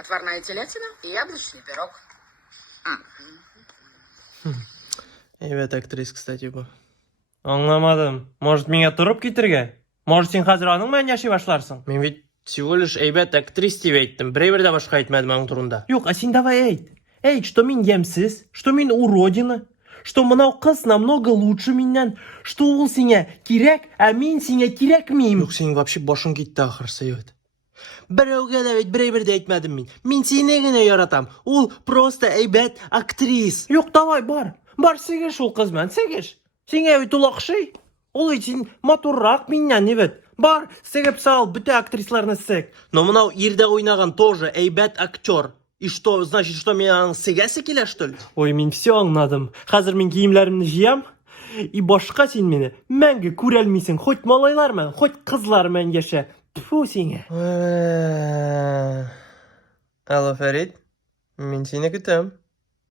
Отварная телятина и яблочный пирог. Evet aktrис, kстати, bu. Anlamadım. Может, меня тұрып кетірге? Может, сен қазір аныңмен yaşay başlarsın? Мен ведь всего лишь әйбәт актрис деп айттым. Біреу де башқа айтмадым аның турында. Yok, а сен давай айт. Әйт, что мен емсіз, что мен уродина, что мынау қыз намного лучше менен, что ол сеңе керек, а мен сеңе керекмеймін. Yok, сенің вообще башың кетті ақырсы, evet. Біреуге де біреу де айтмадым мен. Мен сені генә яратам. Ол просто әйбәт актрис. Yok, давай бар. Бар, сегеш ол қызмен, сегеш. Сеңе өт ол ақшай. Ол сен моторрақ менен, evet. Бар, сегеп сал, бүті актрисларны сек. Но мынау ерде ойнаған тоже әйбәт актер. И что, значит, что мен аның сегәсе келе, что ли? Ой, мен все аңладым. Қазір мен киімлерімді жиям. И башқа сен мені мәңгі көре алмайсың. Хоть малайлармен, хоть қызлармен яша. Тьфу сеңе. Алло, Фәрит. Мен сені күтем.